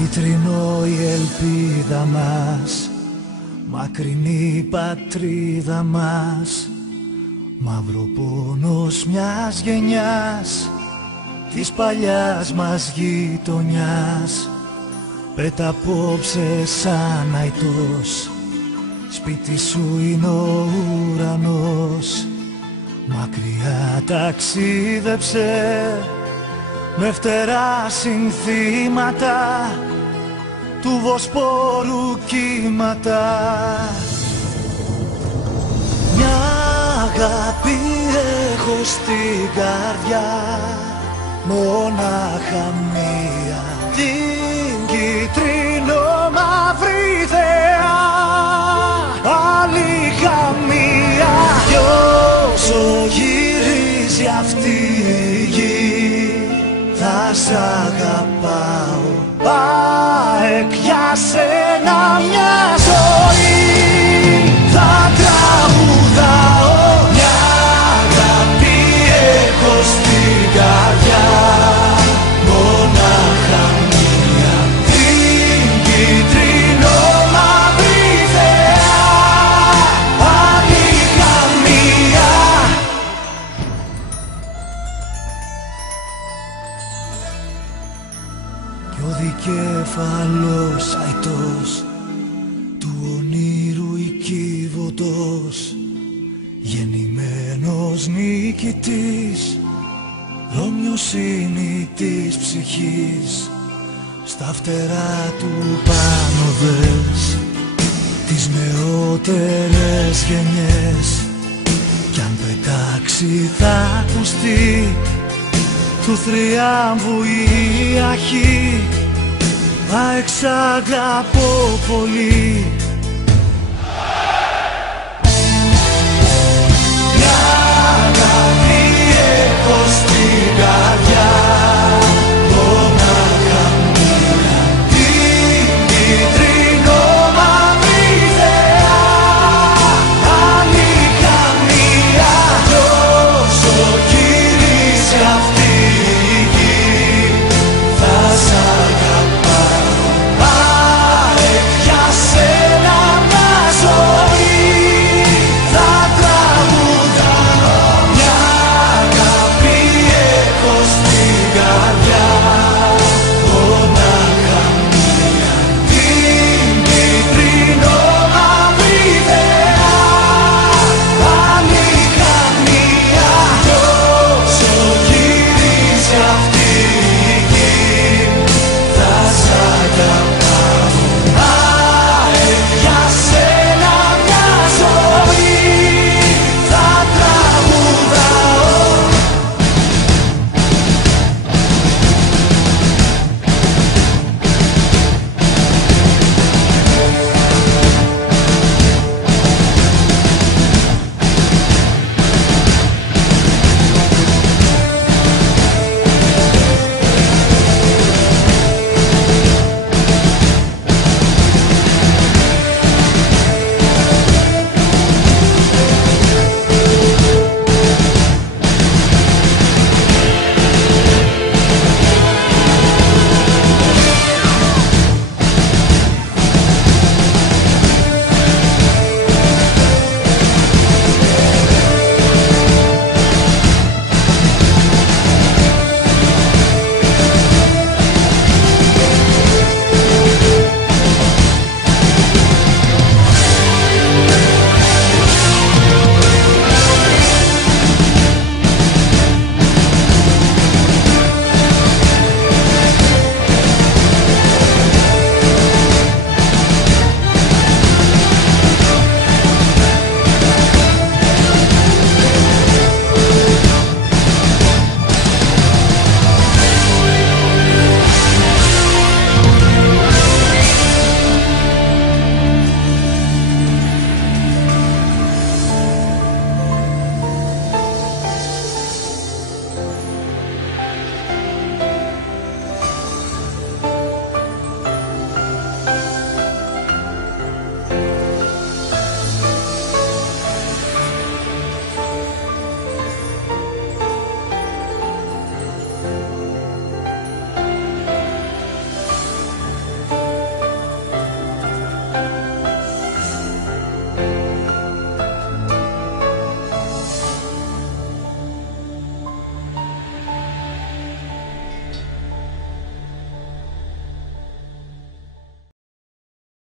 Κίτρινο η ελπίδα μας, μακρινή πατρίδα μας, μαύρο πόνος μιας γενιάς, της παλιάς μας γειτονιάς. Πέτα απόψε σαν αητός, σπίτι σου είναι ο ουρανός. Μακριά ταξίδεψε με φτερά συνθήματα του Βοσπόρου κύματα. Μια αγάπη έχω στην καρδιά, μονάχα μία, την κίτρινο μαύρη θεά. Άλλη καμία, κι όσο γυρίζει αυτή η γη, θα σ' αγαπάω, ΑΕΚ για σένα μια ζωή. Θα τραγουδάω, μια αγάπη έχω στην καρδιά, μονάχα μία, την κίτρινο μαύρη θεά. Άλλη καμία. Κι ο δικέφαλος αητός του ονείρου οικίβωτος, γεννημένος νικητής, Ρώμιος είναι της ψυχής. Στα φτερά του πάνω δες τις νεότερες γενιές, κι αν πετάξει θα ακουστεί του θριάμβου η αρχή. ΑΕΚ σ' αγαπώ πολύ. Μια